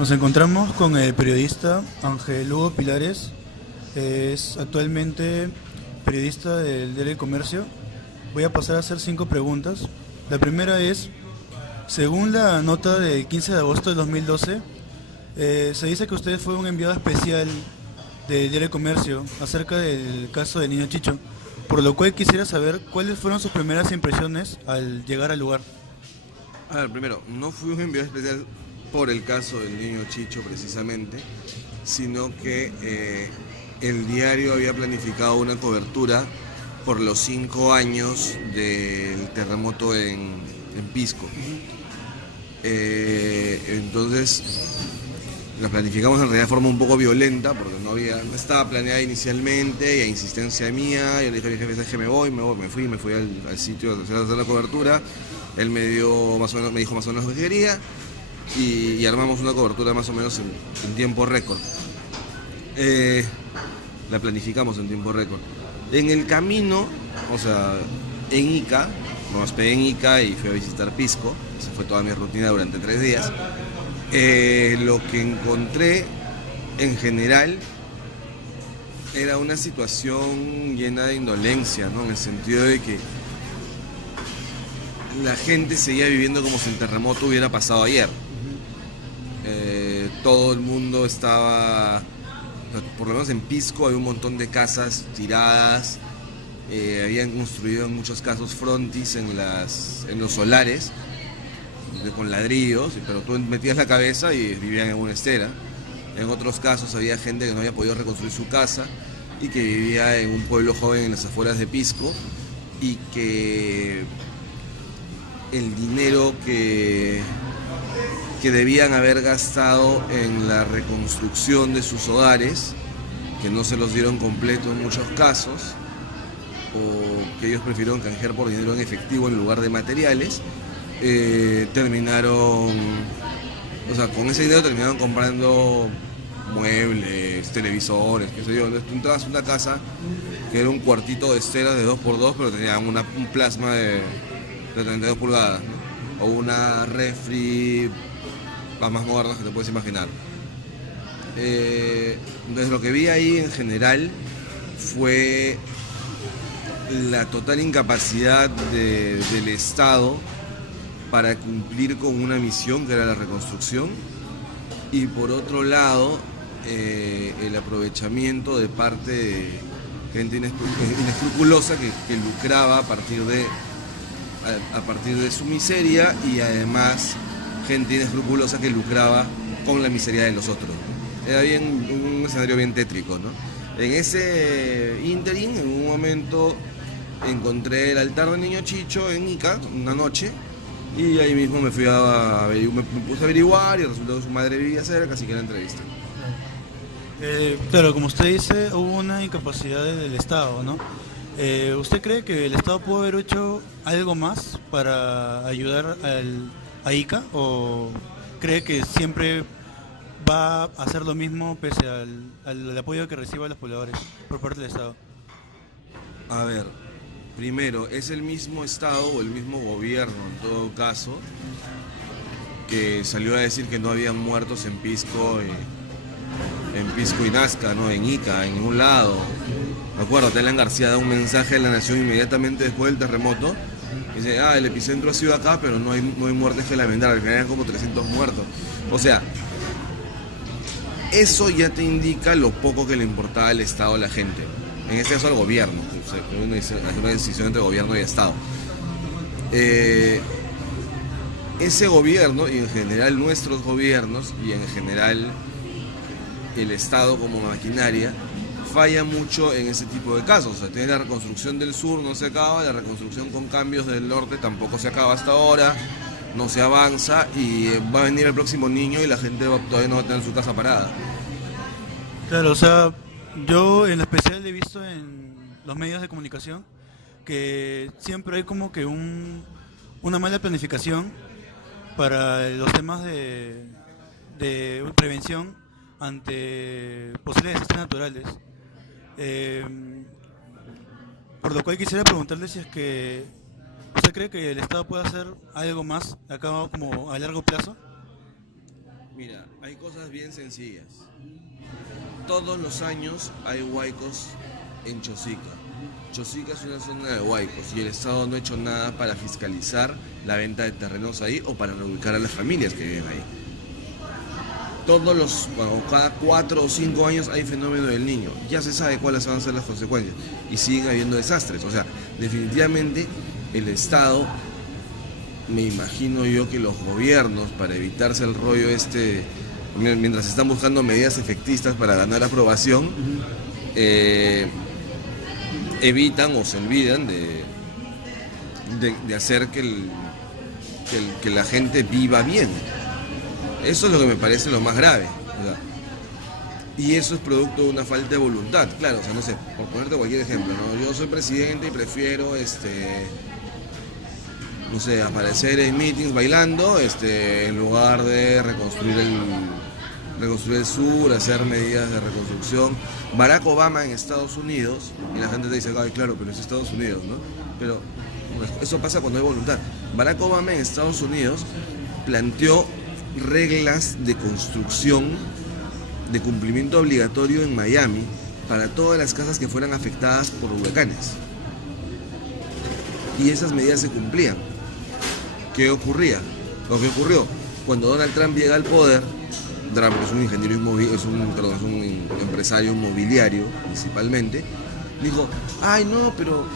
Nos encontramos con el periodista Ángel Hugo Pilares. Es actualmente periodista del Diario del Comercio. Voy a pasar a hacer 5 preguntas. La primera es, según la nota del 15 de agosto del 2012, se dice que usted fue un enviado especial del Diario del Comercio acerca del caso del niño Chicho, por lo cual quisiera saber cuáles fueron sus primeras impresiones al llegar al lugar. A ver, primero, no fui un enviado especial por el caso del niño Chicho precisamente, sino que el diario había planificado una cobertura por los 5 años del terremoto en Pisco. Entonces la planificamos en realidad de forma un poco violenta porque no estaba planeada inicialmente y a insistencia mía. Yo le dije a mi jefe, ¿sabes qué? Me fui al sitio a hacer la cobertura. Él me dijo más o menos lo que quería y armamos una cobertura más o menos en tiempo récord. La planificamos en tiempo récord. En el camino, o sea, en Ica, me hospedé en Ica y fui a visitar Pisco. Esa fue toda mi rutina durante 3 días. Lo que encontré en general era una situación llena de indolencia, ¿no? En el sentido de que la gente seguía viviendo como si el terremoto hubiera pasado ayer. Todo el mundo estaba, por lo menos en Pisco, hay un montón de casas tiradas. Habían construido en muchos casos frontis en los solares con ladrillos, pero tú metías la cabeza y vivían en una estera. En otros casos había gente que no había podido reconstruir su casa y que vivía en un pueblo joven en las afueras de Pisco, y que el dinero que debían haber gastado en la reconstrucción de sus hogares, que no se los dieron completo en muchos casos, o que ellos prefirieron canjear por dinero en efectivo en lugar de materiales, terminaron, o sea, con ese dinero terminaron comprando muebles, televisores, qué sé yo. Entonces, tú entrabas a una casa que era un cuartito de estera de 2x2, pero tenía un plasma de 32 pulgadas, ¿no? O una refri, las más modernas que te puedes imaginar. Entonces, lo que vi ahí en general fue la total incapacidad del Estado para cumplir con una misión que era la reconstrucción, y por otro lado el aprovechamiento de parte de gente inescrupulosa que lucraba a partir de su miseria, y además gente inescrupulosa que lucraba con la miseria de los otros. Era un escenario bien tétrico, ¿no? En ese ínterin, en un momento, encontré el altar del niño Chicho en Ica una noche, y ahí mismo me puse a averiguar y resultó que su madre vivía cerca, así que la entrevista. Claro, como usted dice, hubo una incapacidad del Estado, ¿no? ¿Usted cree que el Estado pudo haber hecho algo más para ayudar a Ica, o cree que siempre va a hacer lo mismo pese al apoyo que reciba los pobladores por parte del Estado? A ver, primero, es el mismo Estado o el mismo gobierno, en todo caso, que salió a decir que no habían muertos en Pisco y Nazca, ¿no? En Ica, en ningún lado. Me acuerdo, Alan García da un mensaje a la nación inmediatamente después del terremoto. Dice, el epicentro ha sido acá, pero no hay muertes que lamentar, al final eran como 300 muertos. O sea, eso ya te indica lo poco que le importaba al Estado a la gente. En este caso al gobierno, o sea, una decisión entre gobierno y Estado. Ese gobierno, y en general nuestros gobiernos, y en general el Estado como maquinaria, falla mucho en ese tipo de casos. O sea, tiene la reconstrucción del sur, no se acaba, la reconstrucción con cambios del norte tampoco se acaba hasta ahora, no se avanza, y va a venir el próximo niño y la gente todavía no va a tener su casa parada. Claro, o sea, yo en especial he visto en los medios de comunicación que siempre hay como que una mala planificación para los temas de prevención ante posibles desastres naturales. Eh, por lo cual quisiera preguntarle si es que usted cree que el Estado puede hacer algo más acá como a largo plazo. Mira, hay cosas bien sencillas. Todos los años hay huaicos en Chosica. Chosica es una zona de huaicos y el Estado no ha hecho nada para fiscalizar la venta de terrenos ahí o para reubicar a las familias que viven ahí. Cada 4 o 5 años hay fenómeno del niño. Ya se sabe cuáles van a ser las consecuencias y siguen habiendo desastres. O sea, definitivamente el Estado, me imagino yo que los gobiernos, para evitarse el rollo mientras están buscando medidas efectistas para ganar aprobación, evitan o se olvidan de hacer que la gente viva bien. Eso es lo que me parece lo más grave, ¿verdad? Y eso es producto de una falta de voluntad. Claro, o sea, no sé, por ponerte cualquier ejemplo, ¿no? Yo soy presidente y prefiero, no sé, aparecer en meetings bailando, en lugar de reconstruir el sur, hacer medidas de reconstrucción. Barack Obama en Estados Unidos, y la gente te dice, ay, claro, pero es Estados Unidos, ¿no? Pero pues, eso pasa cuando hay voluntad. Barack Obama en Estados Unidos planteó reglas de construcción de cumplimiento obligatorio en Miami para todas las casas que fueran afectadas por huracanes. Y esas medidas se cumplían. ¿Qué ocurría? Lo que ocurrió, cuando Donald Trump llega al poder, Trump es un ingeniero es un empresario inmobiliario principalmente, dijo, ay no, pero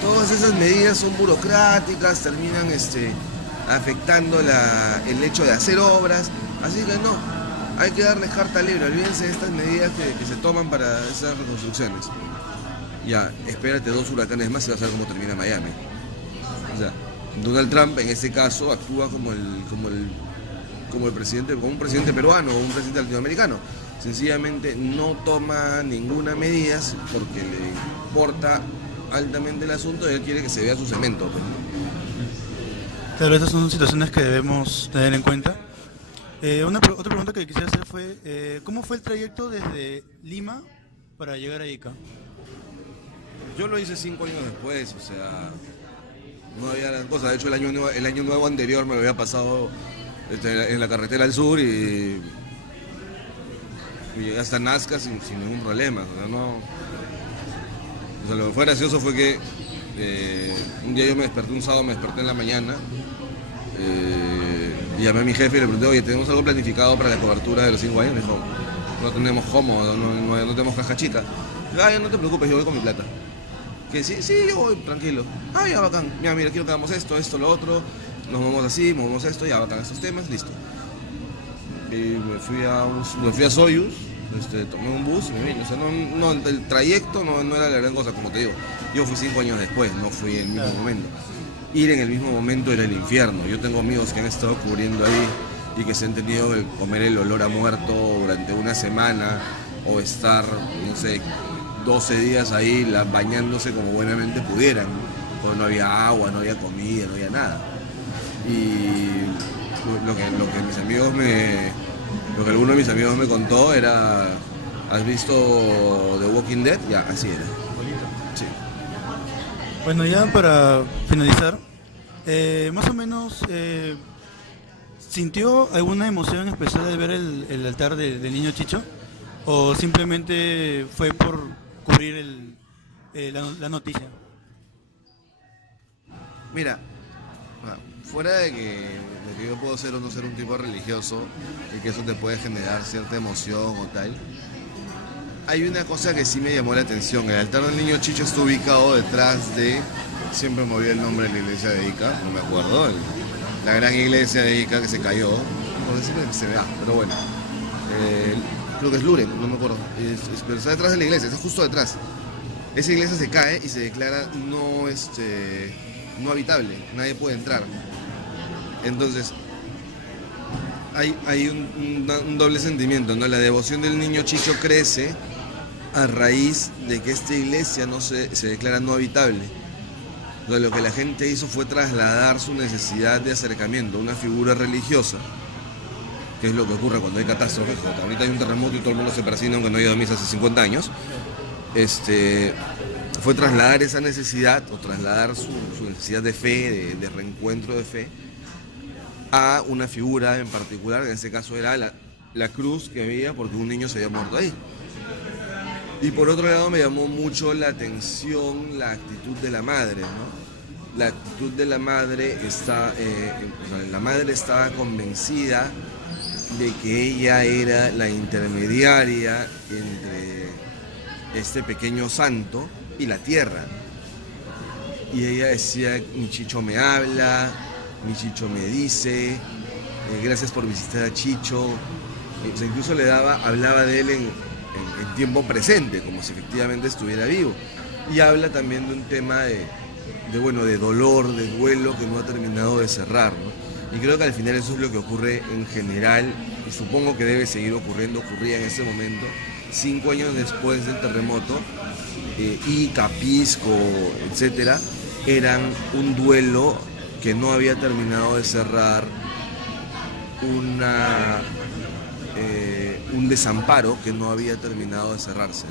todas esas medidas son burocráticas, terminan afectando el hecho de hacer obras, así que no, hay que darles carta libre, olvídense de estas medidas que se toman para esas reconstrucciones. Ya, espérate 2 huracanes más y vas a ver cómo termina Miami. O sea, Donald Trump en ese caso actúa como un presidente peruano o un presidente latinoamericano. Sencillamente no toma ninguna medida porque le importa altamente el asunto y él quiere que se vea su cemento. Claro, estas son situaciones que debemos tener en cuenta. Otra pregunta que quisiera hacer fue, ¿cómo fue el trayecto desde Lima para llegar a Ica? Yo lo hice 5 años después, o sea, no había gran cosa. De hecho, el año nuevo anterior me lo había pasado en la carretera al sur y llegué hasta Nazca sin ningún problema. O sea, no, o sea, lo que fue gracioso fue que un día yo un sábado me desperté en la mañana, y llamé a mi jefe y le pregunté, oye, ¿tenemos algo planificado para la cobertura de los 5 años? Me dijo, no tenemos cómodo, no tenemos caja chica. Ay, no te preocupes, yo voy con mi plata. Que sí, yo voy, tranquilo. Ah, ya bacán, mira, quiero que hagamos esto, lo otro, nos movemos así, movemos esto, ya bacán, estos temas, listo. Y me fui a Soyuz, tomé un bus y me vine. O sea, el trayecto no era la gran cosa, como te digo. Yo fui 5 años después, no fui en el mismo momento. Ir en el mismo momento era el infierno. Yo tengo amigos que han estado cubriendo ahí y que se han tenido que comer el olor a muerto durante una semana o estar, no sé, 12 días ahí bañándose como buenamente pudieran. Porque no había agua, no había comida, no había nada. Y lo que alguno de mis amigos me contó era, ¿has visto The Walking Dead? Ya, así era. Sí. Bueno, ya para finalizar, más o menos, ¿sintió alguna emoción especial al ver el altar del niño Chicho? ¿O simplemente fue por cubrir la noticia? Mira, fuera de que yo puedo ser o no ser un tipo religioso y que eso te puede generar cierta emoción o tal, hay una cosa que sí me llamó la atención. El altar del niño Chicho está ubicado detrás de, siempre me olvidé el nombre de la iglesia de Ica, no me acuerdo, la gran iglesia de Ica que se cayó, por decirlo que se vea, pero bueno, creo que es Luren, no me acuerdo, pero está detrás de la iglesia, está justo detrás. Esa iglesia se cae y se declara no habitable, nadie puede entrar. Entonces, hay un doble sentimiento, ¿no? La devoción del niño Chicho crece a raíz de que esta iglesia se declara no habitable. O sea, lo que la gente hizo fue trasladar su necesidad de acercamiento a una figura religiosa, que es lo que ocurre cuando hay catástrofes. Ahorita hay un terremoto y todo el mundo se persina aunque no haya ido a misa hace 50 años. Fue trasladar esa necesidad, o trasladar su necesidad de fe, de reencuentro de fe, a una figura en particular, en este caso era la cruz que veía porque un niño se había muerto ahí. Y por otro lado me llamó mucho la atención la actitud de la madre, ¿no? La actitud de la madre la madre estaba convencida de que ella era la intermediaria entre este pequeño santo y la tierra. Y ella decía, mi Chicho me habla, mi Chicho me dice, gracias por visitar a Chicho. O sea, incluso hablaba de él en tiempo presente, como si efectivamente estuviera vivo. Y habla también de un tema de dolor, de duelo que no ha terminado de cerrar, ¿no? Y creo que al final eso es lo que ocurre en general, y supongo que debe seguir ocurriendo, ocurría en ese momento, 5 años después del terremoto, Ica, Pisco, etcétera, eran un duelo que no había terminado de cerrar, un desamparo que no había terminado de cerrarse.